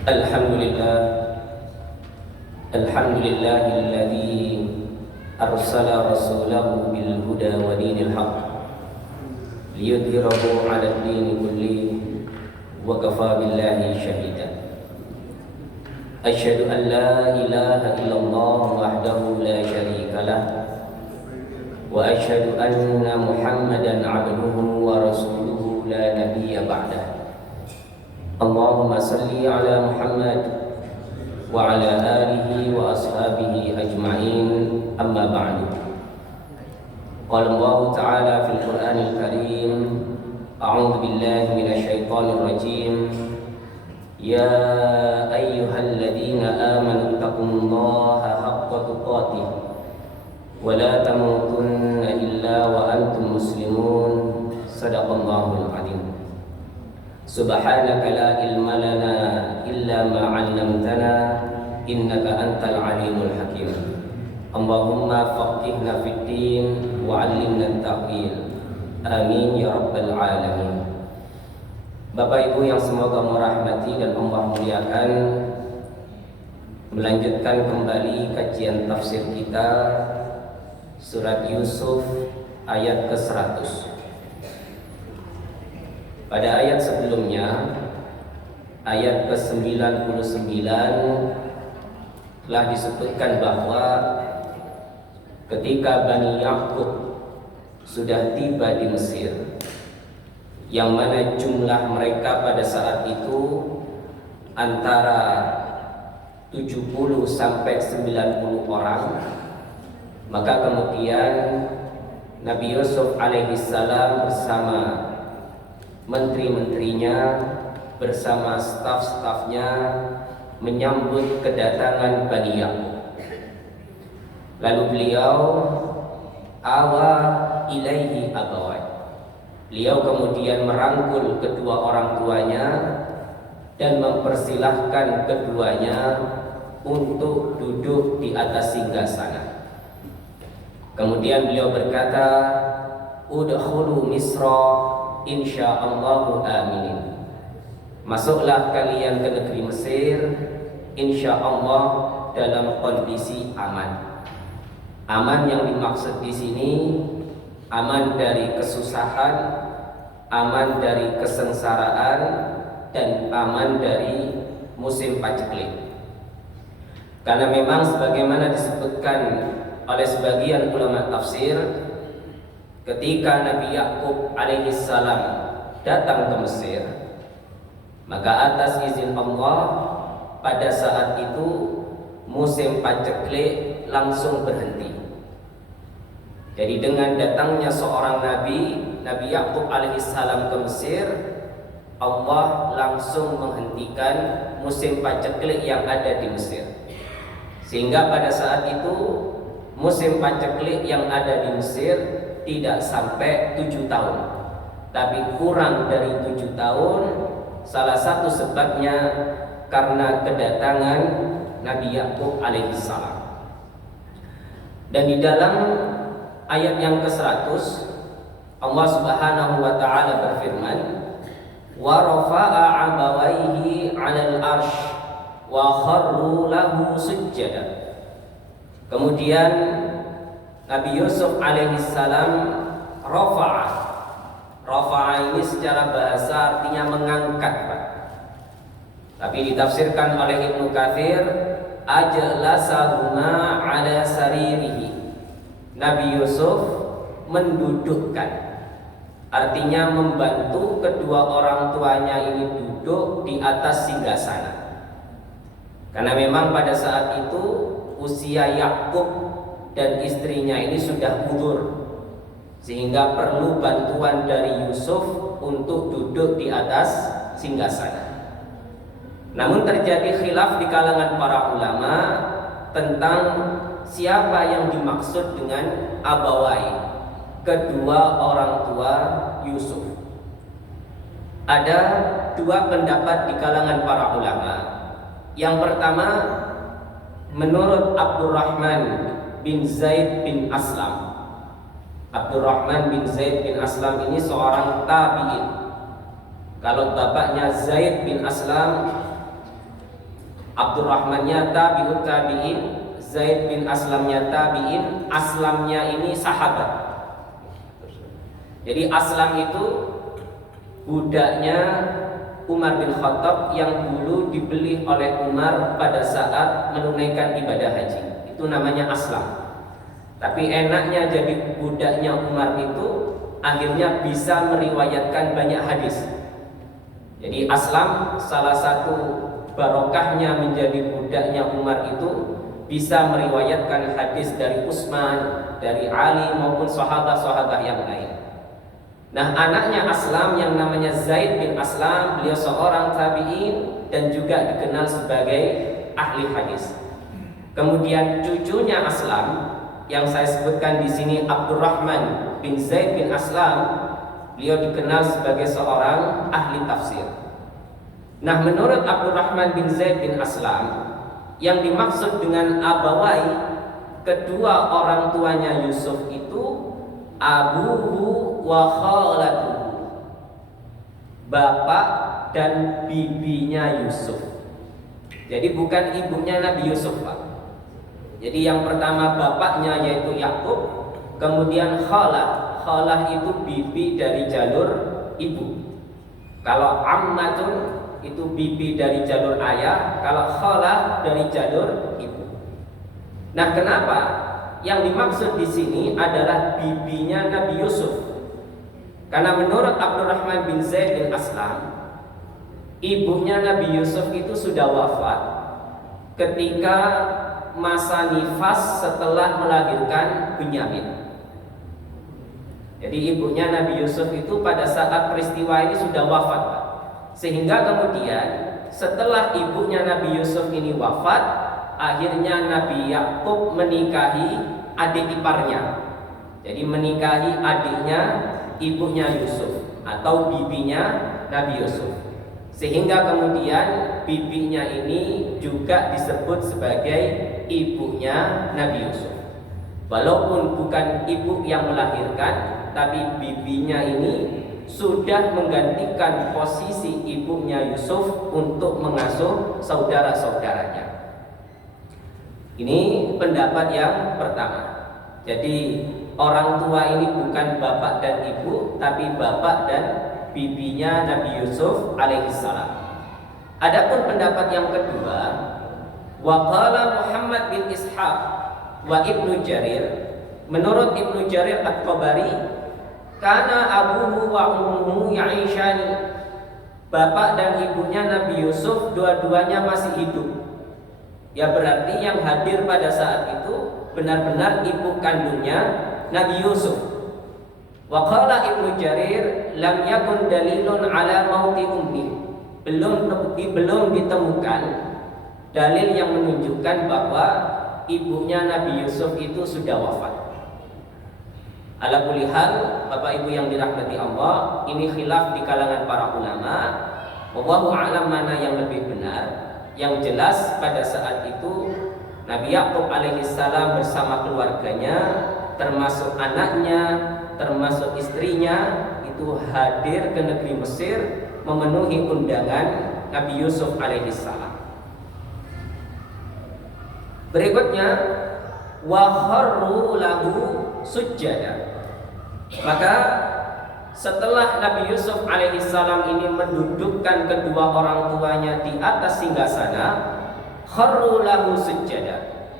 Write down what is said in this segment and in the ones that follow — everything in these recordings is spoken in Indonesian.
Alhamdulillah, alhamdulillahilladzi arsala rasulahu bil huda wa dinil haqq liyudhhirahu 'ala ad-dini kullihi wa kafaa billahi shahida. Asyhadu an la ilaha illallah wahdahu la syarika lah wa asyhadu anna Muhammadan 'abduhu wa rasuluhu la nabiyya ba'dah. Allahumma salli ala Muhammad wa ala alihi wa ashabihi ajma'in, amma ba'du. Qala Allah ta'ala fil Qur'anil Karim, a'udzu billahi minasy syaithanir rajim. Ya ayyuhalladzina amanu taqullaha haqqa tuqatih wa la tamutunna illa wa antum muslimun. Shadaqallahul adzim. Subhanaka la ilma lana illa ma 'allamtana innaka antal alimul hakim. Allahumma faqihna fid din wa 'allimna at-ta'wil. Amin ya rabbal alamin. Bapak Ibu yang semoga merahmati dan Allah muliakan, melanjutkan kembali kajian tafsir kita surat Yusuf ayat ke-100. Pada ayat sebelumnya, ayat ke-99, telah disebutkan bahwa ketika Bani Ya'qub sudah tiba di Mesir, yang mana jumlah mereka pada saat itu antara 70 sampai 90 orang, maka kemudian Nabi Yusuf alaihissalam bersama menteri-menterinya, bersama staf-stafnya menyambut kedatangan Bani Ya'qub. Lalu beliau awa ilaihi abawai. Beliau kemudian merangkul kedua orang tuanya dan mempersilahkan keduanya untuk duduk di atas singgasana. Kemudian beliau berkata, udkhulu Misra insyaallahu aminin. Masuklah kalian ke negeri Mesir insyaallah dalam kondisi aman. Aman yang dimaksud di sini aman dari kesusahan, aman dari kesengsaraan, dan aman dari musim paceklik. Karena memang sebagaimana disebutkan oleh sebagian ulama tafsir, ketika Nabi Ya'qub alaihissalam datang ke Mesir, maka atas izin Allah pada saat itu musim paceklik langsung berhenti. Jadi dengan datangnya seorang Nabi Ya'qub alaihissalam ke Mesir, Allah langsung menghentikan musim paceklik yang ada di Mesir. Sehingga pada saat itu musim paceklik yang ada di Mesir tidak sampai 7 tahun, tapi kurang dari 7 tahun. Salah satu sebabnya karena kedatangan Nabi Ya'qub alaihissalam. Dan di dalam ayat yang ke-100 Allah Subhanahu wa taala berfirman, wa rafa'a abawaihi 'alal arsy wa kharru lahu sujjada. Kemudian Nabi Yusuf alaihissalam Rafa'a ini secara bahasa artinya mengangkat, Pak. Tapi ditafsirkan oleh Ibnu Katsir, ajlasahuma ala saririhi. Nabi Yusuf mendudukkan, artinya membantu kedua orang tuanya ini duduk di atas singgasana. Karena memang pada saat itu usia Ya'qub dan istrinya ini sudah gugur, sehingga perlu bantuan dari Yusuf untuk duduk di atas singgasana. Namun terjadi khilaf di kalangan para ulama tentang siapa yang dimaksud dengan abawai, kedua orang tua Yusuf. Ada dua pendapat di kalangan para ulama. Yang pertama, menurut Abdurrahman bin Zaid bin Aslam. Abdurrahman bin Zaid bin Aslam ini seorang tabi'in. Kalau bapaknya Zaid bin Aslam Abdurrahmannya tabi'ut tabi'in, Zaid bin Aslamnya tabi'in. Aslamnya ini sahabat. Jadi Aslam itu budaknya Umar bin Khattab yang dulu dibeli oleh Umar pada saat menunaikan ibadah haji. Itu namanya Aslam. Tapi enaknya jadi budaknya Umar itu akhirnya bisa meriwayatkan banyak hadis. Jadi Aslam salah satu barokahnya menjadi budaknya Umar itu bisa meriwayatkan hadis dari Utsman, dari Ali maupun sahabat-sahabat yang lain. Nah, anaknya Aslam yang namanya Zaid bin Aslam, beliau seorang tabi'in dan juga dikenal sebagai ahli hadis. Kemudian cucunya Aslam yang saya sebutkan di sini, Abdurrahman bin Zaid bin Aslam, beliau dikenal sebagai seorang ahli tafsir. Nah, menurut Abdurrahman bin Zaid bin Aslam, yang dimaksud dengan abawai, kedua orang tuanya Yusuf itu abuhu wa khalatuhu, bapak dan bibinya Yusuf. Jadi bukan ibunya Nabi Yusuf, Pak. Jadi yang pertama bapaknya yaitu Yakub, kemudian khalah. Khalah itu bibi dari jalur ibu. Kalau ammatun itu bibi dari jalur ayah, kalau khalah dari jalur ibu. Nah, kenapa yang dimaksud di sini adalah bibinya Nabi Yusuf? Karena menurut Abdurrahman bin Zaid bin Aslam, ibunya Nabi Yusuf itu sudah wafat ketika masa nifas setelah melahirkan Bunyamin. Jadi ibunya Nabi Yusuf itu pada saat peristiwa ini sudah wafat, Pak. Sehingga kemudian setelah ibunya Nabi Yusuf ini wafat, akhirnya Nabi Yakub menikahi adik iparnya. Jadi menikahi adiknya ibunya Yusuf atau bibinya Nabi Yusuf. Sehingga kemudian bibinya ini juga disebut sebagai ibunya Nabi Yusuf. Walaupun bukan ibu yang melahirkan, tapi bibinya ini sudah menggantikan posisi ibunya Yusuf untuk mengasuh saudara-saudaranya. Ini pendapat yang pertama. Jadi orang tua ini bukan bapak dan ibu, tapi bapak dan bibinya Nabi Yusuf alaihissalam. Adapun pendapat yang kedua, waqala Muhammad bin Ishaq wa Ibnu Jarir, menurut Ibnu Jarir At-Tabari, karena abuhu wa ummuhu ya'ishani, bapak dan ibunya Nabi Yusuf dua-duanya masih hidup. Ya berarti yang hadir pada saat itu benar-benar ibu kandungnya Nabi Yusuf. Wa qala Ibnu Jarir lam yakun dalilun ala mauti ummi, belum ditemukan dalil yang menunjukkan bahwa ibunya Nabi Yusuf itu sudah wafat. Ala kulli hal, Bapak Ibu yang dirahmati Allah, ini khilaf di kalangan para ulama. Wallahu a'lam mana yang lebih benar. Yang jelas pada saat itu Nabi Yakub alaihissalam bersama keluarganya, termasuk anaknya, termasuk istrinya, itu hadir ke negeri Mesir memenuhi undangan Nabi Yusuf alaihissalam. Berikutnya, wa kharru lahu sujjada. Maka setelah Nabi Yusuf alaihissalam ini mendudukkan kedua orang tuanya di atas singgasana, kharru lahu sujjada,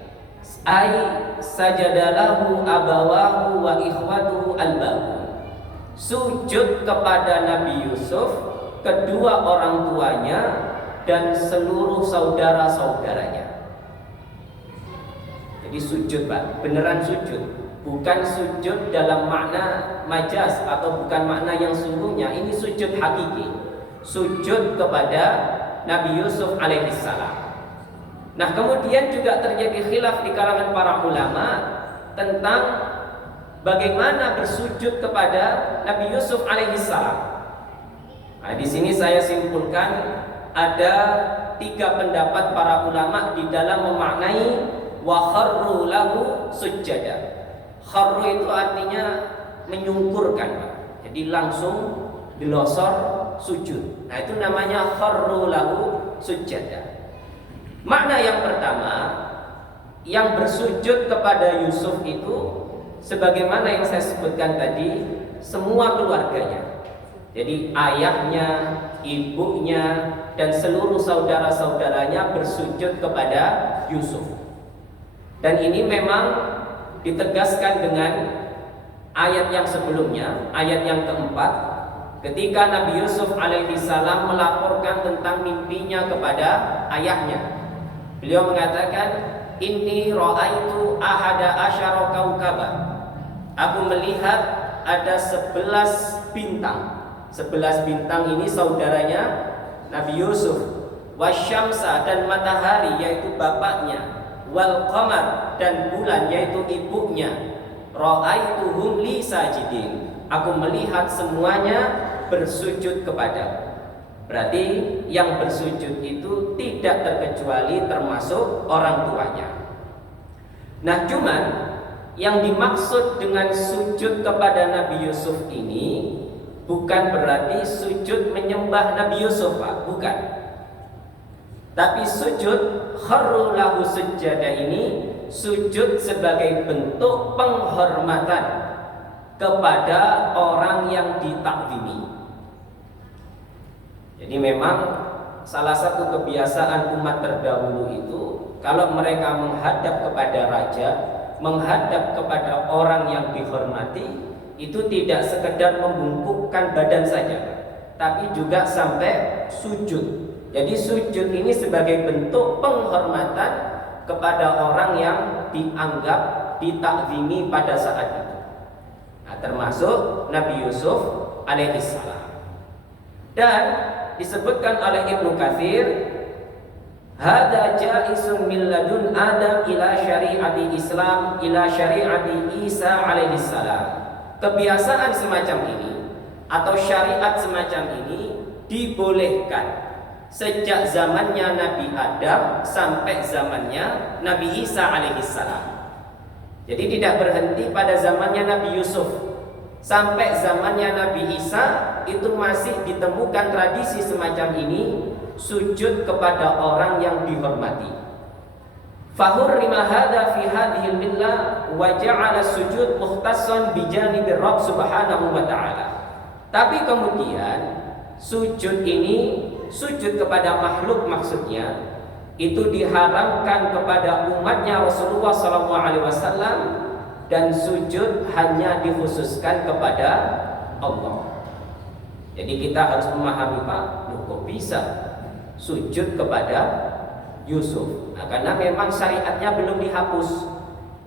ay sajadalahu abawahu wa ikhwatuhu al-baqun, sujud kepada Nabi Yusuf, kedua orang tuanya dan seluruh saudara-saudaranya. Jadi sujud, Pak, beneran sujud, bukan sujud dalam makna majaz atau bukan makna yang sungguhnya. Ini sujud hakiki, sujud kepada Nabi Yusuf alaihissalam. Nah, kemudian juga terjadi khilaf di kalangan para ulama tentang bagaimana bersujud kepada Nabi Yusuf alaihissalam. Nah, di sini saya simpulkan ada 3 pendapat para ulama di dalam memaknai wa kharru lahu sujjada. Kharru itu artinya menyungkurkan, jadi langsung dilosor sujud. Nah, itu namanya kharru lahu sujjada. Makna yang pertama, yang bersujud kepada Yusuf itu sebagaimana yang saya sebutkan tadi, semua keluarganya. Jadi ayahnya, ibunya, dan seluruh saudara-saudaranya bersujud kepada Yusuf. Dan ini memang ditegaskan dengan ayat yang sebelumnya, ayat yang keempat, ketika Nabi Yusuf alaihissalam melaporkan tentang mimpinya kepada ayahnya. Beliau mengatakan, inni ra'aitu ahada asyara kaukaba. Aku melihat ada 11 bintang. 11 bintang ini saudaranya Nabi Yusuf. Wasyamsa, dan matahari yaitu bapaknya. Wal qamar, dan bulan yaitu ibunya. Ra'aituhum li sajidin. Aku melihat semuanya bersujud kepada. Berarti yang bersujud itu tidak terkecuali termasuk orang tuanya. Nah, cuman yang dimaksud dengan sujud kepada Nabi Yusuf ini bukan berarti sujud menyembah Nabi Yusuf, Pak, bukan. Tapi sujud kharru lahu sujada ini sujud sebagai bentuk penghormatan kepada orang yang ditakdimi. Jadi memang salah satu kebiasaan umat terdahulu itu kalau mereka menghadap kepada raja, menghadap kepada orang yang dihormati, itu tidak sekedar membungkukkan badan saja, tapi juga sampai sujud. Jadi sujud ini sebagai bentuk penghormatan kepada orang yang dianggap ditakzimi pada saat itu. Nah, termasuk Nabi Yusuf alaihissalam. Dan disebutkan oleh Ibnu Katsir, hadza jaisun min ladun Adam ila syariati Islam ila syariati Isa alaihissalam. Kebiasaan semacam ini atau syariat semacam ini dibolehkan sejak zamannya Nabi Adam sampai zamannya Nabi Isa alaihissalam. Jadi tidak berhenti pada zamannya Nabi Yusuf. Sampai zamannya Nabi Isa itu masih ditemukan tradisi semacam ini, sujud kepada orang yang dihormati. Fahurrima hadza fi hadhil millah wa ja'ala sujud mukhtassan bi janibir Rabb subhanahu wa ta'ala. Tapi kemudian sujud ini, sujud kepada makhluk maksudnya, itu diharamkan kepada umatnya Rasulullah SAW, dan sujud hanya dikhususkan kepada Allah. Jadi kita harus memahami, Pak, kok bisa sujud kepada Yusuf? Nah, karena memang syariatnya belum dihapus.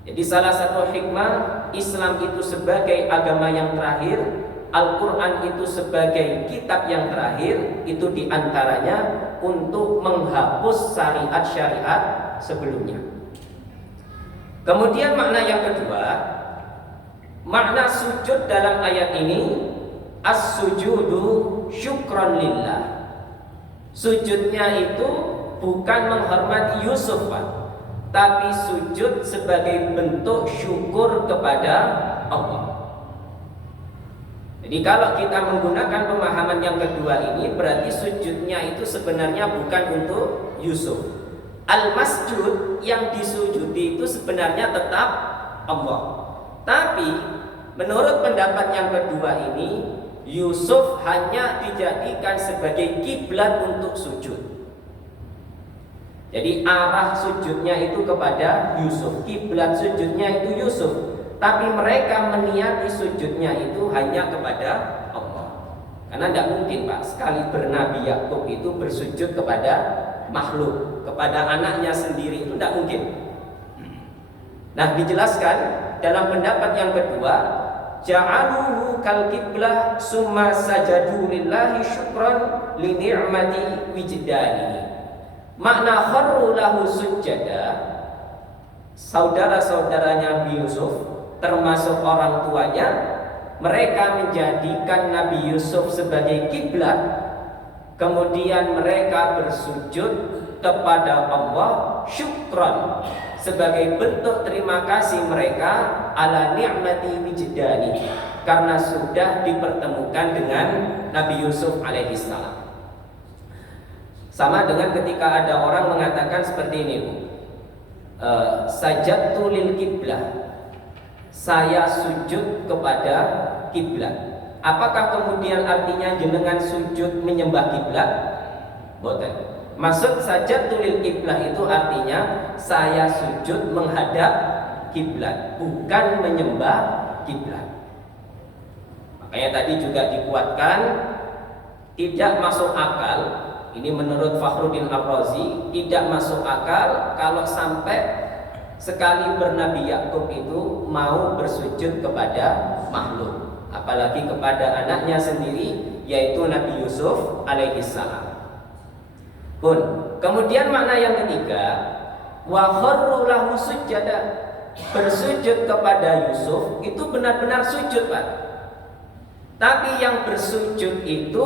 Jadi salah satu hikmah Islam itu sebagai agama yang terakhir, Al-Quran itu sebagai kitab yang terakhir, itu diantaranya untuk menghapus syariat-syariat sebelumnya. Kemudian makna yang kedua, makna sujud dalam ayat ini, as-sujudu syukran lillah. Sujudnya itu bukan menghormati Yusuf, Pak, tapi sujud sebagai bentuk syukur kepada Allah. Jadi kalau kita menggunakan pemahaman yang kedua ini, berarti sujudnya itu sebenarnya bukan untuk Yusuf. Al-masjud yang disujudi itu sebenarnya tetap Allah. Tapi menurut pendapat yang kedua ini, Yusuf hanya dijadikan sebagai kiblat untuk sujud. Jadi arah sujudnya itu kepada Yusuf, kiblat sujudnya itu Yusuf. Tapi mereka meniati sujudnya itu hanya kepada Allah. Karena tidak mungkin, Pak, sekali bernabi Yakub itu bersujud kepada makhluk, kepada anaknya sendiri, itu tidak mungkin. Nah, dijelaskan dalam pendapat yang kedua, ja'aluhu kal qiblah summa sajadu lillahi syukran li ni'mati wijdani. Makna kharru lahu sujada, saudara-saudaranya Nabi Yusuf termasuk orang tuanya, mereka menjadikan Nabi Yusuf sebagai kiblat. Kemudian mereka bersujud kepada Allah syukran, sebagai bentuk terima kasih mereka ala ni'mati wijdani, karena sudah dipertemukan dengan Nabi Yusuf alaihissalam. Sama dengan ketika ada orang mengatakan seperti ini, Bu. Sajadtu lil kiblah. Saya sujud kepada kiblat. Apakah kemudian artinya jenengan sujud menyembah kiblat? Boten. Maksud sajadtu lil kiblah itu artinya saya sujud menghadap kiblat, bukan menyembah kiblat. Makanya tadi juga dikuatkan tidak masuk akal. Ini menurut Fakhruddin Ar-Razi, tidak masuk akal kalau sampai sekali bernabi Yakub itu mau bersujud kepada makhluk, apalagi kepada anaknya sendiri yaitu Nabi Yusuf alaihissalam. Pun kemudian makna yang ketiga, wa kharru lahu sujada, bersujud kepada Yusuf itu benar-benar sujud, Pak. Tapi yang bersujud itu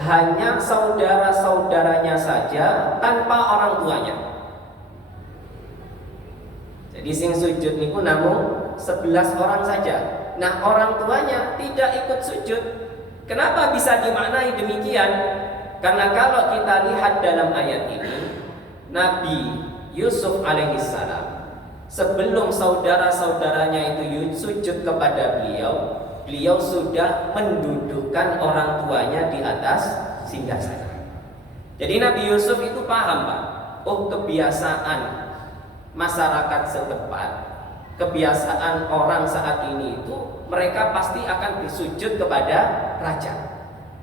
hanya saudara-saudaranya saja tanpa orang tuanya. Jadi sing sujud niku namun 11 orang saja. Nah, orang tuanya tidak ikut sujud. Kenapa bisa dimaknai demikian? Karena kalau kita lihat dalam ayat ini, Nabi Yusuf alaihissalam sebelum saudara-saudaranya itu sujud kepada beliau, beliau sudah mendudukkan orang tuanya di atas singgasana. Jadi Nabi Yusuf itu paham, Pak. Oh, kebiasaan masyarakat setempat, kebiasaan orang saat ini itu mereka pasti akan bersujud kepada raja.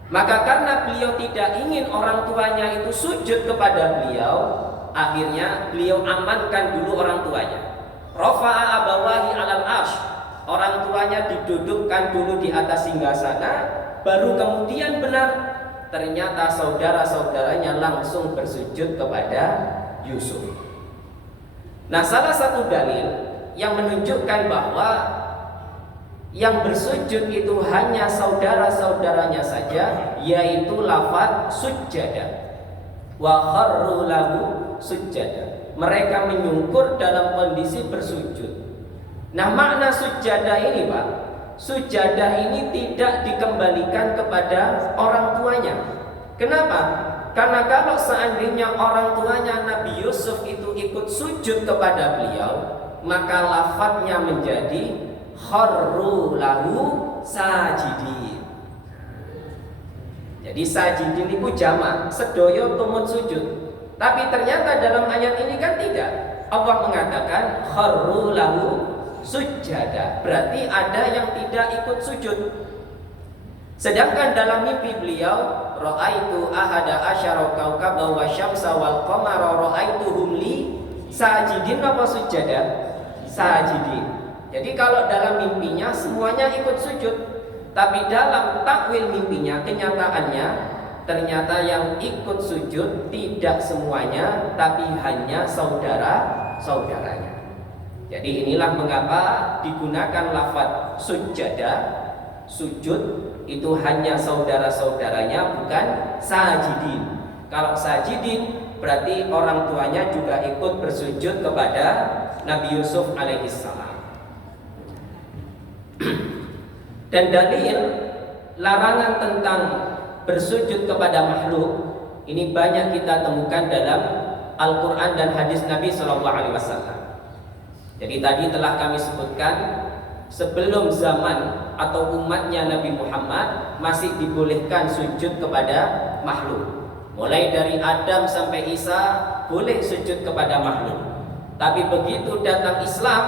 Maka karena beliau tidak ingin orang tuanya itu sujud kepada beliau, akhirnya beliau amankan dulu orang tuanya. Rafa'a abawahi alal arsh, orang tuanya didudukkan dulu di atas singgasana, baru kemudian benar ternyata saudara-saudaranya langsung bersujud kepada Yusuf. Nah, salah satu dalil yang menunjukkan bahwa yang bersujud itu hanya saudara-saudaranya saja, yaitu lafaz sujjada. Wa kharru lahu sujjada. Mereka menyungkur dalam kondisi bersujud. Nah, makna sujjada ini, Pak, sujjada ini tidak dikembalikan kepada orang tuanya. Kenapa? Karena kalau seandainya orang tuanya Nabi Yusuf itu ikut sujud kepada beliau, maka lafadznya menjadi kharru lahu sajidin. Jadi sajidin itu jamak, sedoyo tumut sujud. Tapi ternyata dalam ayat ini kan tidak. Allah mengatakan kharru lahu sujada, berarti ada yang tidak ikut sujud. Sedangkan dalam mimpi beliau, ra'aitu ahada asyara kaukaba wa syamsa wal qamara ra'aituhum li sajidin, apa sujada? Sajidin. Jadi kalau dalam mimpinya semuanya ikut sujud, tapi dalam takwil mimpinya, kenyataannya ternyata yang ikut sujud tidak semuanya, tapi hanya saudara-saudaranya. Jadi inilah mengapa digunakan lafaz sujada, sujud itu hanya saudara-saudaranya, bukan sajidin. Kalau sajidin berarti orang tuanya juga ikut bersujud kepada Nabi Yusuf alaihissalam. Dan dalil larangan tentang bersujud kepada makhluk ini banyak kita temukan dalam Al-Quran dan hadis Nabi SAW. Jadi tadi telah kami sebutkan, sebelum zaman atau umatnya Nabi Muhammad masih dibolehkan sujud kepada makhluk. Mulai dari Adam sampai Isa boleh sujud kepada makhluk. Tapi begitu datang Islam,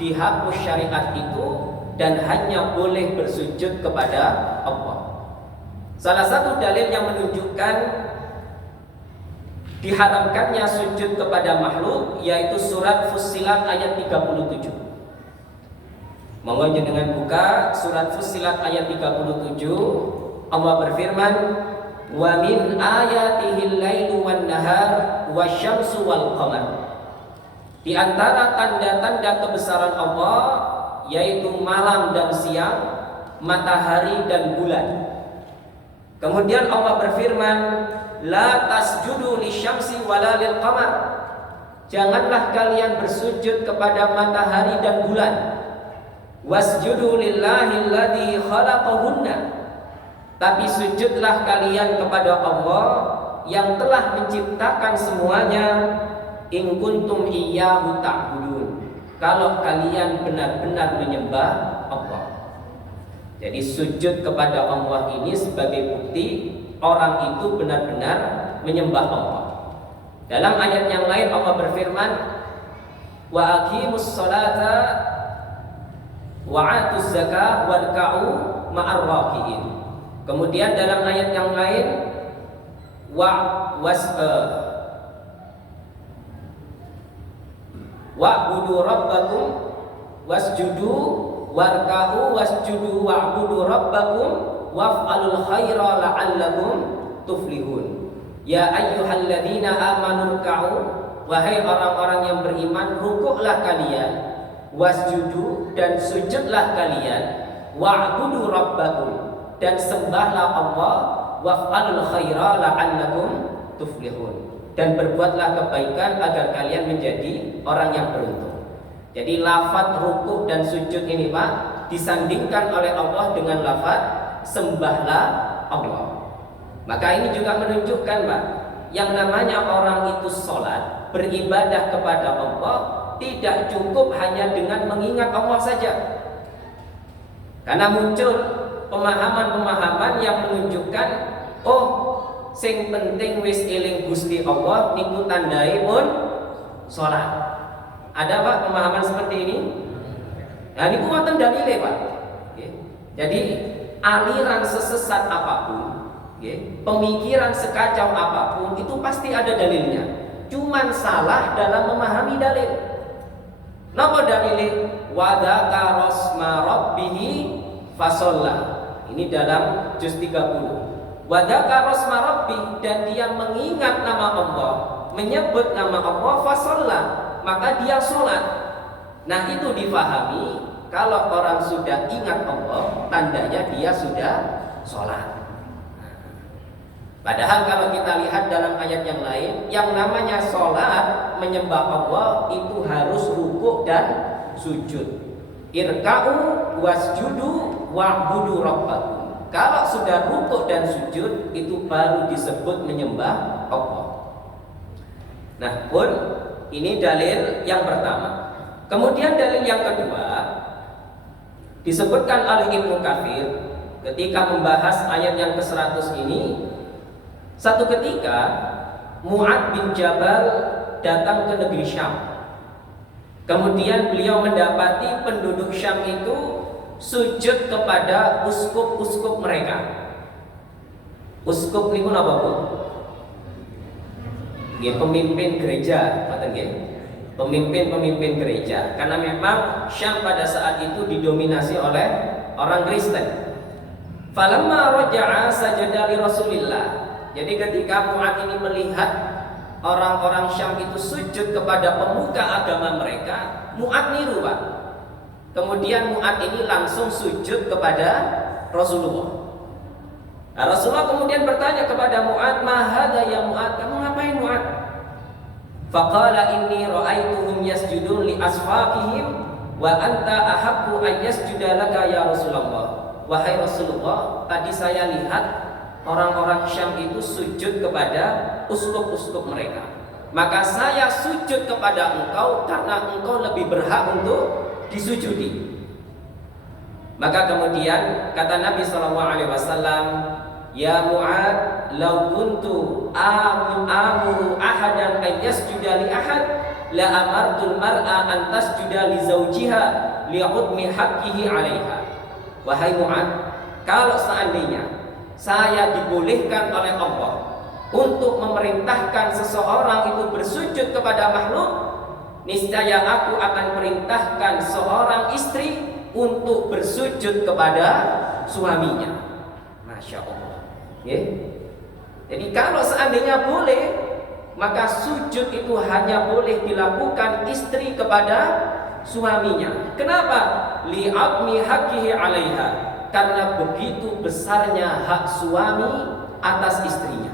dihapus syariat itu dan hanya boleh bersujud kepada Allah. Salah satu dalil yang menunjukkan diharamkannya sujud kepada makhluk yaitu surat Fussilat ayat 37. Monggo jenengan buka surat Fussilat ayat 37. Allah berfirman, "Wa min ayatihil lailu wan nahar wasyamsu wal qamar." Di antara tanda-tanda kebesaran Allah yaitu malam dan siang, matahari dan bulan. Kemudian Allah berfirman, la tasjudu lisyamsi wala lil qamar. Janganlah kalian bersujud kepada matahari dan bulan. Wasjudu lillahi alladzi khalaqahunna. Tapi sujudlah kalian kepada Allah yang telah menciptakan semuanya, in kuntum iyyahu ta'budun, kalau kalian benar-benar menyembah Allah. Jadi sujud kepada Allah ini sebagai bukti orang itu benar-benar menyembah Allah. Dalam ayat yang lain Allah berfirman, wa aqimus salata wa atuz zakah warka'u ma'ar raki'in. Kemudian dalam ayat yang lain wa'budu rabbakum wasjudu warka'u wasjudu wa'budu rabbakum waf'alul khaira la'allakum tuflihun. Ya ayyuhalladzina amanu ruk'u, wahai orang-orang yang beriman, rukuklah kalian, wasjudu, dan sujudlah kalian, wa'budu rabbakum, dan sembahlah Allah, waf'alul khaira la'allakum tuflihun, dan berbuatlah kebaikan agar kalian menjadi orang yang beruntung. Jadi lafaz rukuk dan sujud ini Pak disandingkan oleh Allah dengan lafaz sembahlah Allah. Maka ini juga menunjukkan Pak, yang namanya orang itu sholat, beribadah kepada Allah, tidak cukup hanya dengan mengingat Allah saja. Karena muncul pemahaman-pemahaman yang menunjukkan, oh sing penting wis eling Gusti Allah niku tandai pun sholat. Ada Pak pemahaman seperti ini? Nah niku wonten dalile Pak. Jadi aliran sesesat apapun, pemikiran sekacau apapun, itu pasti ada dalilnya. Cuman salah dalam memahami dalil. Napa dalile? Wa dzakara rasma rabbih fasalla. Ini dalam juz 30. Wa dzakara rasma rabbih, dan dia mengingat nama Allah, menyebut nama Allah, fasalla, maka dia sholat. Nah itu difahami, kalau orang sudah ingat Allah, tandanya dia sudah sholat. Padahal kalau kita lihat dalam ayat yang lain, yang namanya sholat, menyembah Allah, itu harus rukuk dan sujud. Irka'u wasjudu wa'budu rabbakum. Kalau sudah rukuk dan sujud, itu baru disebut menyembah Allah. Nah pun ini dalil yang pertama. Kemudian dalil yang kedua disebutkan oleh Ibnu Katsir ketika membahas ayat yang ke-100 ini. Satu ketika Mu'ad bin Jabal datang ke negeri Syam. Kemudian beliau mendapati penduduk Syam itu sujud kepada uskup-uskup mereka. Uskup niku napa Bu? Nggih, pemimpin gereja, ngoten nggih. Pemimpin-pemimpin gereja. Karena memang Syam pada saat itu didominasi oleh orang Kristen. Falamma raja'a sajada li Rasulillah. Jadi ketika Mu'ad ini melihat orang-orang Syam itu sujud kepada pemuka agama mereka, Mu'ad niru Pak. Kemudian Mu'ad ini langsung sujud kepada Rasulullah. Nah, Rasulullah kemudian bertanya kepada Mu'ad, "Ma hadza ya Mu'ad? Kamu ngapain Mu'ad?" Faqala inni ra'aituhum yasjudun li asfaqihim wa anta ahaqqu an yasjuda laka ya Rasulullah. Wahai Rasulullah, tadi saya lihat orang-orang Syam itu sujud kepada uskup-uskup mereka. Maka saya sujud kepada engkau karena engkau lebih berhak untuk disujudi. Maka kemudian kata Nabi SAW, "Ya Mu'ad, law kuntu amuru ahadan an yasjuda li ahad, la amartul mar'a an tasjuda li zawjiha li'udmi haqqihi 'alaiha." Wahai Mu'ad, kalau seandainya saya dibolehkan oleh Allah untuk memerintahkan seseorang itu bersujud kepada makhluk, niscaya aku akan perintahkan seorang istri untuk bersujud kepada suaminya. Masya Allah. Jadi kalau seandainya boleh, maka sujud itu hanya boleh dilakukan istri kepada suaminya. Kenapa? Li'abmi haqqihi 'alaiha. Karena begitu besarnya hak suami atas istrinya.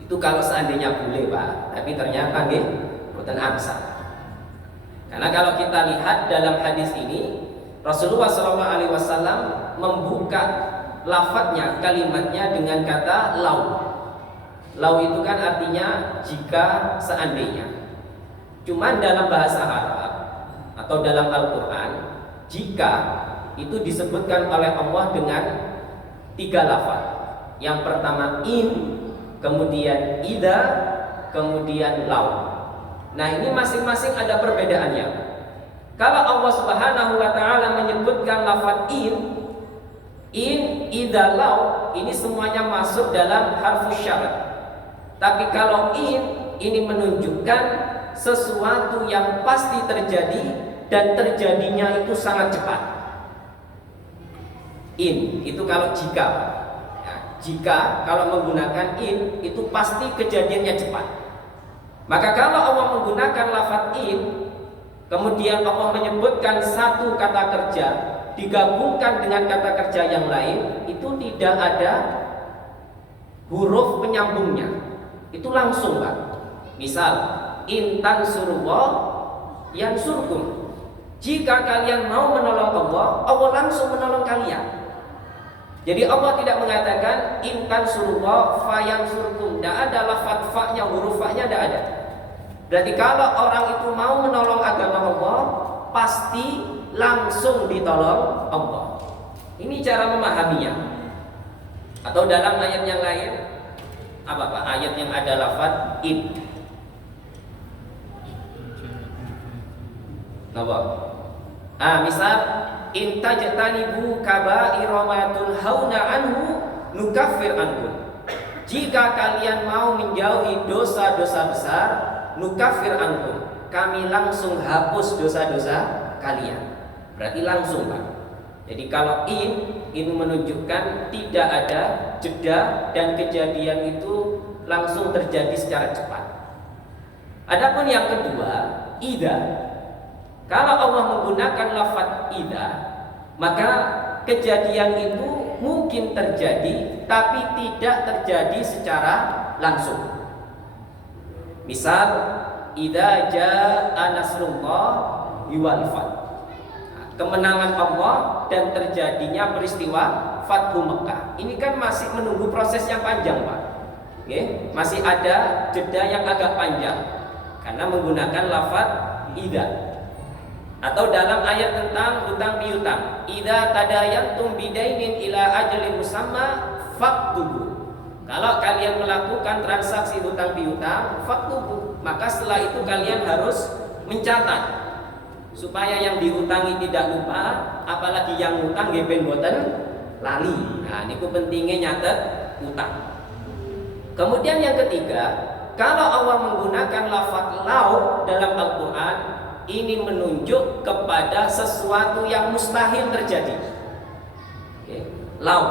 Itu kalau seandainya boleh Pak, tapi ternyata nggih boten aksa. Karena kalau kita lihat dalam hadis ini, Rasulullah SAW membuka lafadznya, kalimatnya dengan kata lau. Lau itu kan artinya jika, seandainya. Cuman dalam bahasa Arab atau dalam Al-Quran, jika itu disebutkan oleh Allah dengan 3 lafaz. Yang pertama in, kemudian ida, kemudian lau. Nah, ini masing-masing ada perbedaannya. Kalau Allah Subhanahu wa taala menyebutkan lafaz in, ida, lau, ini semuanya masuk dalam harfus syarat. Tapi kalau ini menunjukkan sesuatu yang pasti terjadi dan terjadinya itu sangat cepat. In itu kalau jika. Ya, jika kalau menggunakan in itu pasti kejadiannya cepat. Maka kalau Allah menggunakan lafaz in, kemudian Allah menyebutkan satu kata kerja digabungkan dengan kata kerja yang lain, itu tidak ada huruf penyambungnya, itu langsung, Pak. Misal in tansurullah yansurkum, jika kalian mau menolong Allah, Allah langsung menolong kalian. Jadi Allah tidak mengatakan in tansurullah fayansurkum, tidak ada lafaz fa-nya, huruf fa-nya tidak ada. Berarti kalau orang itu mau menolong agama Allah, pasti langsung ditolong Allah. Ini cara memahaminya. Atau dalam ayat yang lain, apa Pak? Ayat yang ada lafaz in. Napa? Misal in tajtanibu kaba'ira ma tunhauna anhu nukaffir ankum. Jika kalian mau menjauhi dosa-dosa besar, nukaffir ankum, kami langsung hapus dosa-dosa kalian. Berarti langsung, Pak. Jadi kalau in menunjukkan tidak ada jeda dan kejadian itu langsung terjadi secara cepat. Adapun yang kedua, ida. Kalau Allah menggunakan lafaz ida, maka kejadian itu mungkin terjadi tapi tidak terjadi secara langsung. Misal idza jaa nasrullah wal fath, kemenangan Allah dan terjadinya peristiwa Fathu Mekah. Ini kan masih menunggu proses yang panjang, Pak. Oke, masih ada jeda yang agak panjang karena menggunakan lafaz idza. Atau dalam ayat tentang hutang piutang, idza tadayantum bidainin ila ajalin musamma faktubu. Kalau kalian melakukan transaksi hutang piutang, faktubu, maka setelah itu kalian harus mencatat supaya yang dihutangi tidak lupa, apalagi yang hutang geben boten lali. Nah, niku pentingnya nyatet hutang. Kemudian yang ketiga, kalau Allah menggunakan lafaz lau dalam Al-Qur'an, ini menunjuk kepada sesuatu yang mustahil terjadi. Oke, lau.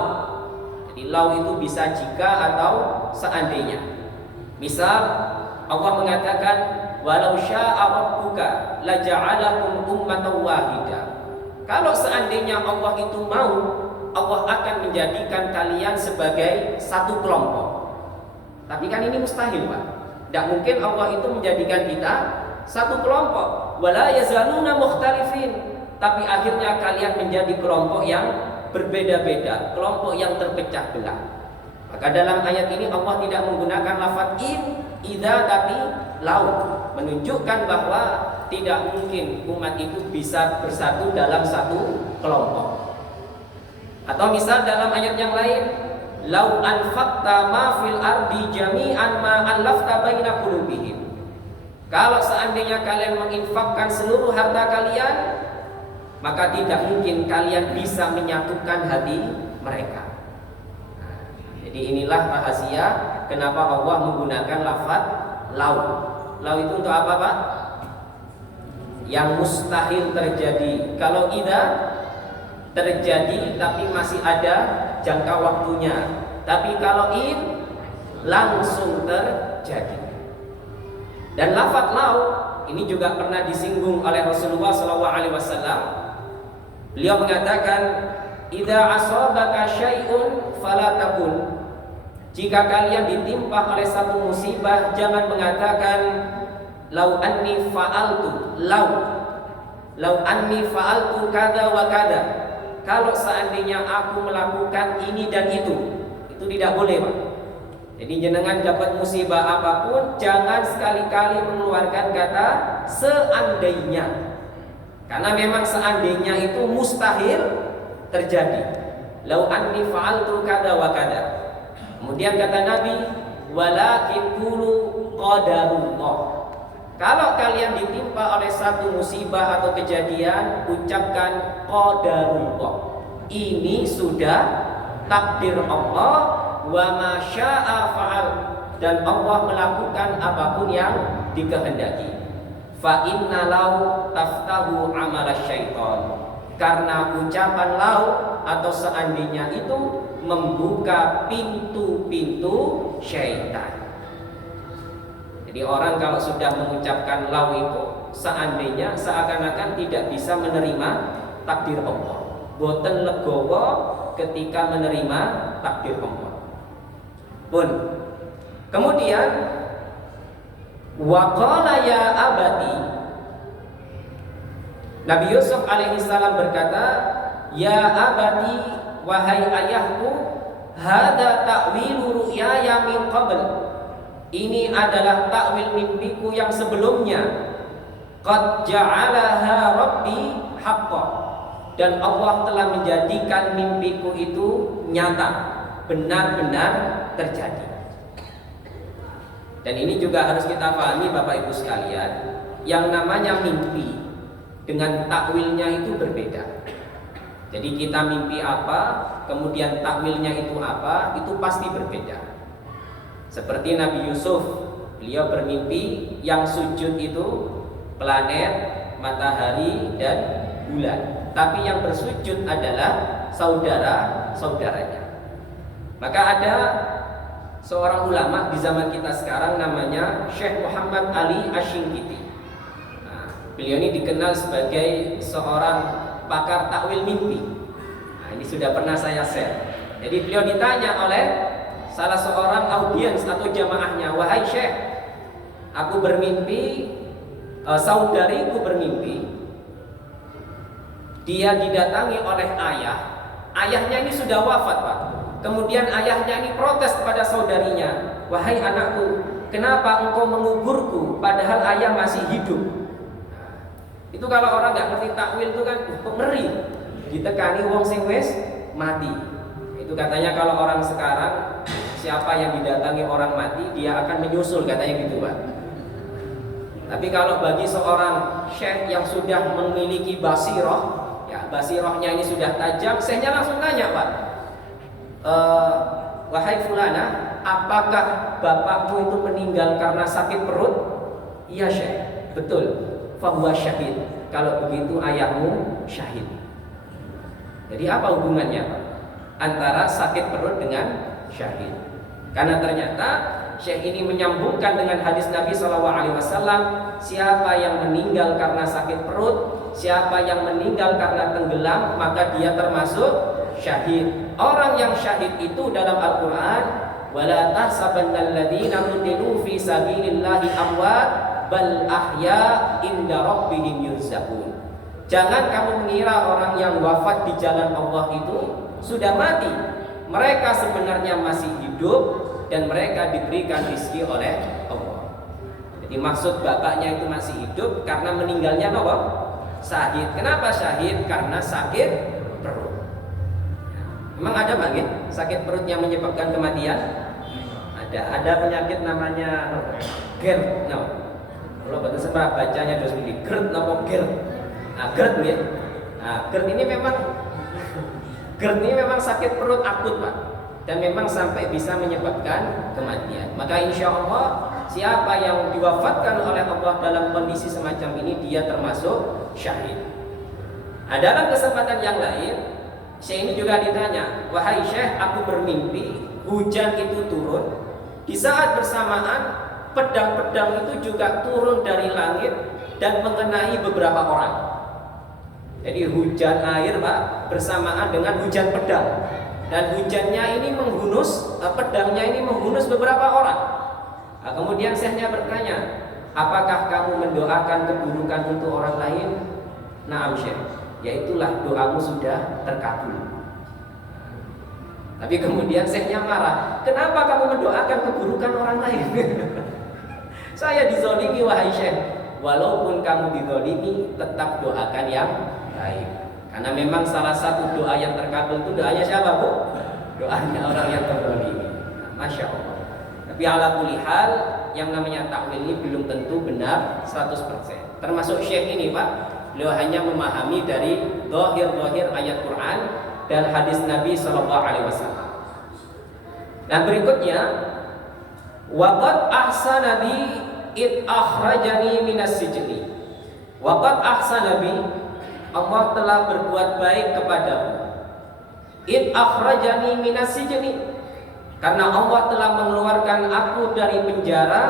Jadi lau itu bisa jika atau seandainya. Misal Allah mengatakan walau syaa rabbuka laja'alakum ummatan wahidah. Kalau seandainya Allah itu mau, Allah akan menjadikan kalian sebagai satu kelompok. Tapi kan ini mustahil, Pak. Tidak mungkin Allah itu menjadikan kita satu kelompok. Wala yazaluna mukhtalifin. Tapi akhirnya kalian menjadi kelompok yang berbeda-beda, kelompok yang terpecah belah. Maka dalam ayat ini Allah tidak menggunakan lafaz in, idza, tapi lau, menunjukkan bahwa tidak mungkin umat itu bisa bersatu dalam satu kelompok. Atau misal dalam ayat yang lain, lau anfaqta ma fil ardi jami'an ma allafta baina qulubihim. Kalau seandainya kalian menginfakkan seluruh harta kalian, maka tidak mungkin kalian bisa menyatukan hati mereka. Jadi inilah rahasia kenapa Allah menggunakan lafaz lau. Lau itu untuk apa, Pak? Yang mustahil terjadi. Kalau idza terjadi tapi masih ada jangka waktunya. Tapi kalau in langsung terjadi. Dan lafaz lau ini juga pernah disinggung oleh Rasulullah SAW. Beliau mengatakan, idza asabaka syai'un fala takun. Jika kalian ditimpa oleh satu musibah, jangan mengatakan lau anni fa'altu, lau anni fa'altu kada wa kada. Kalau seandainya aku melakukan ini dan itu tidak boleh, Pak. Jadi jenengan dapat musibah apapun, jangan sekali-kali mengeluarkan kata seandainya. Karena memang seandainya itu mustahil terjadi. Lau anni fa'altu kada wa kada. Kemudian kata Nabi, walakin qulu qadarullah. Kalau kalian ditimpa oleh satu musibah atau kejadian, ucapkan qadarullah. Ini sudah takdir Allah, wa ma syaa fa'al, dan Allah melakukan apapun yang dikehendaki. Fa inna lau taftahu amala syaitan, karena ucapan lau atau seandainya itu membuka pintu-pintu syaitan. Jadi orang kalau sudah mengucapkan lau itu seandainya, seakan-akan tidak bisa menerima takdir Allah. Boten legowo ketika menerima takdir Allah. Pun kemudian waqala ya abadi, Nabi Yusuf alaihissalam berkata, ya abadi, wahai ayahku, hada ta'wilu ru'yaya min qabl, ini adalah takwil mimpiku yang sebelumnya. Qad ja'alaha rabbi haqqan, dan Allah telah menjadikan mimpiku itu nyata, benar-benar terjadi. Dan ini juga harus kita pahami Bapak Ibu sekalian, yang namanya mimpi dengan takwilnya itu berbeda. Jadi kita mimpi apa, kemudian takwilnya itu apa, itu pasti berbeda. Seperti Nabi Yusuf, beliau bermimpi yang sujud itu planet, matahari, dan bulan. Tapi yang bersujud adalah saudara-saudaranya. Maka ada seorang ulama di zaman kita sekarang namanya Syekh Muhammad Ali Asy-Syinkiti. Beliau ini dikenal sebagai seorang pakar takwil mimpi. Nah, ini sudah pernah saya share. Jadi beliau ditanya oleh salah seorang audiens atau jamaahnya, wahai Syekh, aku bermimpi, saudariku bermimpi, dia didatangi oleh ayah. Ayahnya ini sudah wafat, Pak. Kemudian ayahnya ini protes kepada saudarinya, wahai anakku, kenapa engkau menguburku padahal ayah masih hidup? Itu kalau orang nggak ngerti takwil itu kan ngeri, ditekani wong sing wis mati. Itu katanya kalau orang sekarang, siapa yang didatangi orang mati, dia akan menyusul, katanya gitu, Pak. Tapi kalau bagi seorang syekh yang sudah memiliki basiroh, ya basirohnya ini sudah tajam, syekhnya langsung tanya, Pak, wahai fulana, apakah bapakmu itu meninggal karena sakit perut? Iya Syekh, betul. Fahuwa syahid. Kalau begitu ayahmu syahid. Jadi apa hubungannya, Pak, antara sakit perut dengan syahid? Karena ternyata Syekh ini menyambungkan dengan hadis Nabi SAW, siapa yang meninggal karena sakit perut, siapa yang meninggal karena tenggelam, maka dia termasuk syahid. Orang yang syahid itu dalam Al-Quran, wala tahsabannal ladzina qutilu fi sabilillahi amwat bal ahya inda rabbihim yurzaqun. Jangan kamu mengira orang yang wafat di jalan Allah itu sudah mati. Mereka sebenarnya masih hidup dan mereka diberikan rezeki oleh Allah. Jadi maksud bapaknya itu masih hidup karena meninggalnya apa? Syahid. Kenapa syahid? Karena sakit perut. Memang ada bagi sakit perut yang menyebabkan kematian? Ada penyakit namanya GERD. Kalau bahasa Sunda bacanya terus begini, GERD nopo GERD. Nah, GERD ya. Nah, GERD ini memang sakit perut akut, Pak. Dan memang sampai bisa menyebabkan kematian. Maka insya Allah siapa yang diwafatkan oleh Allah dalam kondisi semacam ini, dia termasuk syahid. Nah, dalam kesempatan yang lain, Syekh ini juga ditanya, wahai Syekh, aku bermimpi hujan itu turun. Di saat bersamaan pedang-pedang itu juga turun dari langit dan mengenai beberapa orang. Jadi hujan air, Pak, bersamaan dengan hujan pedang. Dan hujannya ini menghunus, pedangnya ini menghunus beberapa orang. Nah, kemudian Syekhnya bertanya, apakah kamu mendoakan keburukan untuk orang lain? Na'am Syekh, yaitulah doamu sudah terkabul. Tapi kemudian syekhnya marah, kenapa kamu mendoakan keburukan orang lain? Saya dizolimi wahai syekh. Walaupun kamu dizolimi, tetap doakan yang baik. Karena memang salah satu doa yang terkabul itu doanya siapa, Bu? Doanya orang yang terzolimi. Masya Allah. Tapi ala kulli hal, yang namanya takwil ini belum tentu benar 100%. Termasuk syekh ini, Pak, beliau hanya memahami dari zahir-zahir ayat Quran dan hadis Nabi Shallallahu Alaihi Wasallam. Nah berikutnya, waqad ahsana bi id akhrajani minas sijni. Waqad ahsana bi, Allah telah berbuat baik kepadamu. Id akhrajani minas sijni, karena Allah telah mengeluarkan aku dari penjara.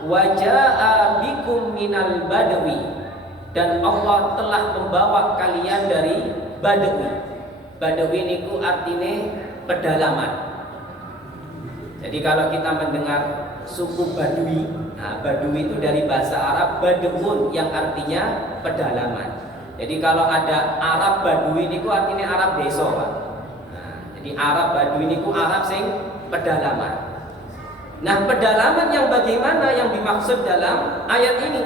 Wajaa bikum minal badawi, dan Allah telah membawa kalian dari Badawi. Badawi niku artinya pedalaman. Jadi kalau kita mendengar suku Badui, nah Badui itu dari bahasa Arab Badun yang artinya pedalaman. Jadi kalau ada Arab Badui niku artinya Arab desa, Pak. Nah, jadi Arab Badui niku Arab sing pedalaman. Nah, pedalaman yang bagaimana yang dimaksud dalam ayat ini?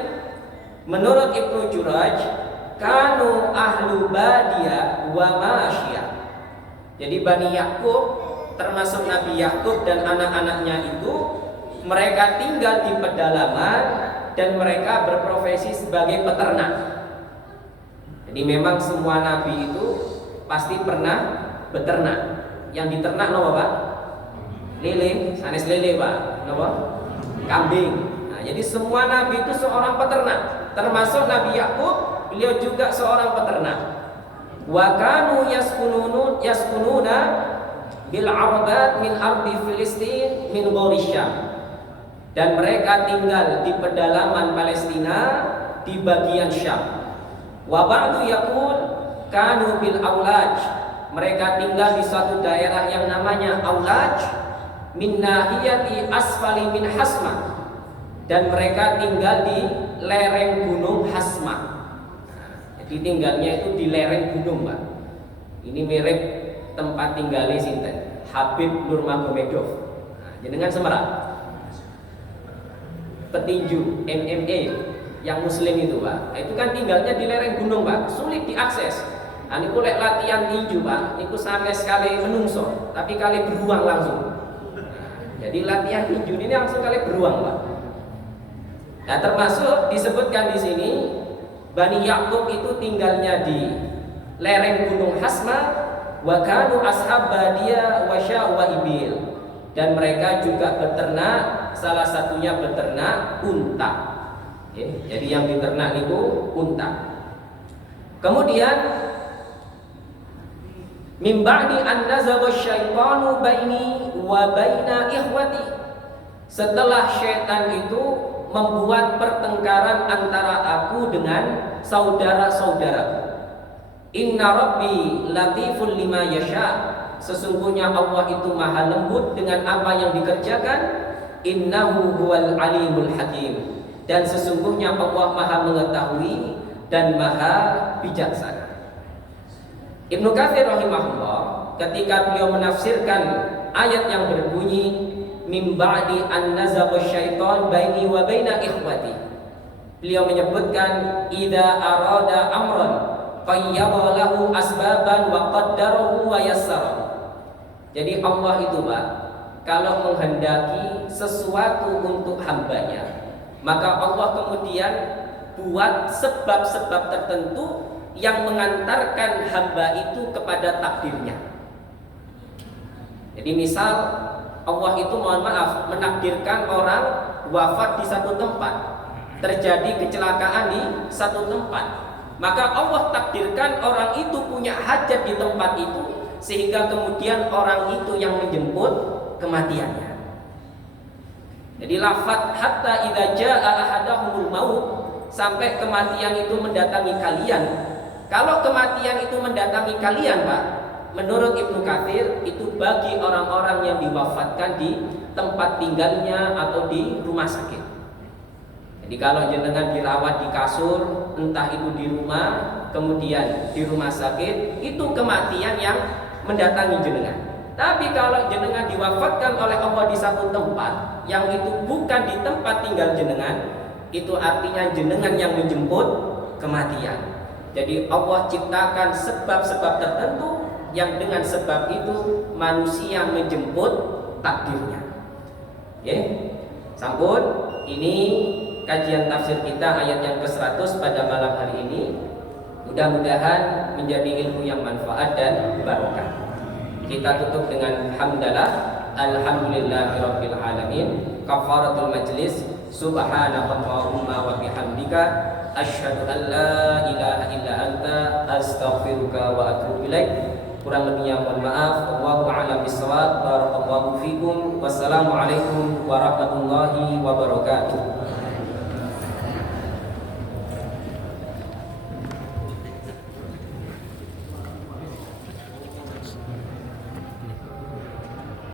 Menurut Ibnu Juraj, kanu ahlu badia wa masyia. Jadi Bani Yakub, termasuk Nabi Yakub dan anak-anaknya itu, mereka tinggal di pedalaman dan mereka berprofesi sebagai peternak. Jadi memang semua nabi itu pasti pernah beternak. Yang diternak apa, Pak? Lele, sanes lele, Pak. Apa? Kambing. Nah, jadi semua nabi itu seorang peternak. Termasuk Nabi Yakub, beliau juga seorang peternak. Wa kanu yaskununa bil ardat min ardi Filistin min ghori Syam. Dan mereka tinggal di pedalaman Palestina di bagian Syam. Wa ba'du yaqul kanu bil Aulaj. Mereka tinggal di suatu daerah yang namanya Aulaj min nahiyati asfali min Hasma. Dan mereka tinggal di lereng gunung Hasma. Jadi tinggalnya itu di lereng gunung, Pak. Ini mirip tempat tinggalnya sinten Habib Nurmagomedov. Nah, jenengan Semarang. Petinju MMA yang muslim itu, Pak. Nah, itu kan tinggalnya di lereng gunung, Pak. Sulit diakses. Nah, niku lek latihan tinju, Pak. Niku sampai sekali menungso, tapi kali beruang langsung. Nah, jadi latihan tinju ini langsung kali beruang, Pak. Nah, termasuk disebutkan di sini Bani Yakub itu tinggalnya di lereng gunung Hasma, wa kanu ashab badia wa sya' wa ibil. Dan mereka juga beternak, salah satunya beternak unta. Jadi yang diternak itu unta. Kemudian min ba'di an nazagha syaitanu baini wa baina ikhwati. Setelah syaitan itu membuat pertengkaran antara aku dengan saudara-saudaraku. Inna rabbi latiful lima yasha. Sesungguhnya Allah itu maha lembut dengan apa yang dikerjakan. Innahu huwal alimul hakim. Dan sesungguhnya Allah maha mengetahui dan maha bijaksana. Ibnu Katsir rahimahullah ketika beliau menafsirkan ayat yang berbunyi min ba'di an nazagha syaitan baini wa baina ikhwati, beliau menyebutkan idza arada amran qayyaba lahu asbaban wa qaddarahu wa yassara. Jadi Allah itu, Pak, kalau menghendaki sesuatu untuk hambanya, maka Allah kemudian buat sebab-sebab tertentu yang mengantarkan hamba itu kepada takdirnya. Jadi misal Allah itu mohon maaf menakdirkan orang wafat di satu tempat, terjadi kecelakaan di satu tempat, maka Allah takdirkan orang itu punya hajat di tempat itu, sehingga kemudian orang itu yang menjemput kematiannya. Jadi lafaz hatta idza jaa ahadahumul maut, sampai kematian itu mendatangi kalian. Kalau kematian itu mendatangi kalian, Pak, menurut Ibnu Katsir itu bagi orang-orang yang diwafatkan di tempat tinggalnya atau di rumah sakit. Jadi kalau jenengan dirawat di kasur, entah itu di rumah, kemudian di rumah sakit, itu kematian yang mendatangi jenengan. Tapi kalau jenengan diwafatkan oleh Allah di satu tempat yang itu bukan di tempat tinggal jenengan, itu artinya jenengan yang menjemput kematian. Jadi Allah ciptakan sebab-sebab tertentu yang dengan sebab itu manusia menjemput takdirnya. Ya, sampun. Ini kajian tafsir kita ayat yang ke-100 pada malam hari ini. Mudah-mudahan menjadi ilmu yang manfaat dan barokah. Kita tutup dengan hamdalah, alhamdulillahirabbil alamin. Kafaratul majlis, subhanakallahumma wa bihamdika asyhadu an la ilaha illa anta astaghfiruka wa atubu ilaik. Kurang lebihnya mohon maaf. Wallahu a'lam bishawab. Barakallahu fikum. Wassalamualaikum warahmatullahi wabarakatuh.